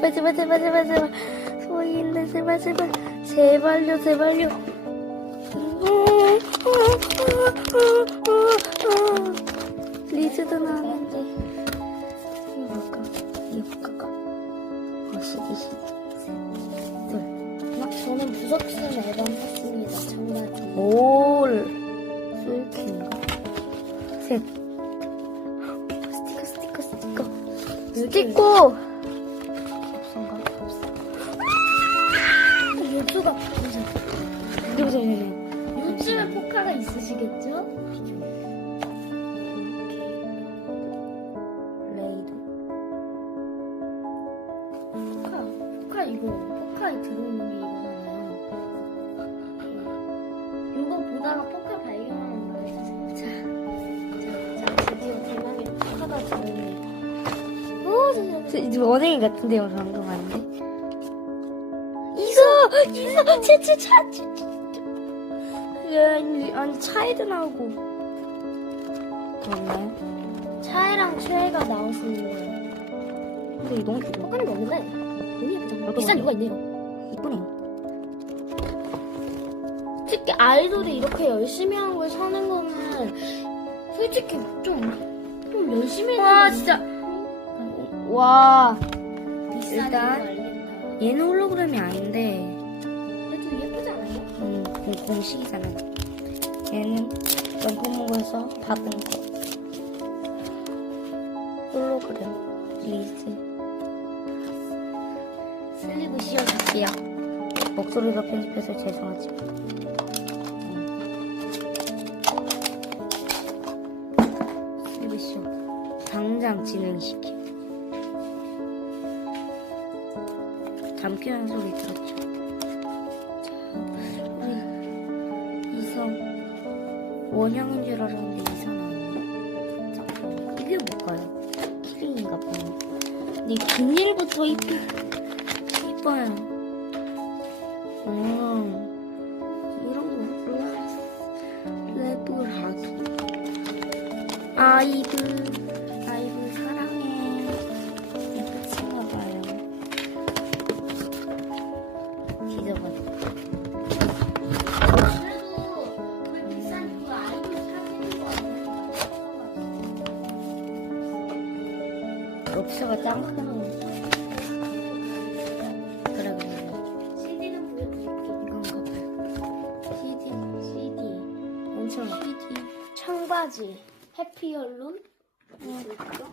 제발 제발 제발 제발 제발 있는 제발 제발 제발요 제발요. 리즈도 나왔는데. 이거 볼까 이거 볼까 어 시기 시기 둘막 저는 부석순 앨범 샀습니다. 청바지. 올 솔킹인가? 셋. 스티커 스티커. 스티커. 스티커 포카. 포카 이거. 포카에 들어오는 게 이거잖아요. 이거 보다가 포카 발견하는 거예요. 자, 자, 자, 드디어 대망의 포카가 들어오네요. 오, 진짜. 저, 이거 원행이 같은데요 방금 아닌데 이서 이서 채채 차 채, 채, 야, 아니, 아니 차에도 나오고 맞나요? 차이랑 최애가 나왔습니다. 근데 이거 너무 귀여워 포카는 없는데 너무 예쁘잖아. 나도 비싼. 이유가 있네요. 이쁘네요 특히 아이돌이 이렇게 열심히 하는 걸 사는 거는 솔직히 좀, 좀 열심히 와 하는 진짜 와 비싼 일단 이유가 알겠다. 얘는 홀로그램이 아닌데 그래도 예쁘지 않아요? 음, 공, 공식이잖아 얘는 연포목에서 받은 거 홀로그램 리즈 슬리브 씌워줄게요 목소리가 편집해서 죄송하지만 음. 슬리브 씌워 당장 진행시켜 잠기는 소리 들었죠? 자, 우리 이성 원형인 줄 알았는데 이성 아니에요. 이게 뭘까요? 키링인가 봐요. 근데 비닐부터 이쁘 이뻐요. 음, 이런 거 랩을 하도 아이브 아이브 사랑해 CD. 청바지 있을까요?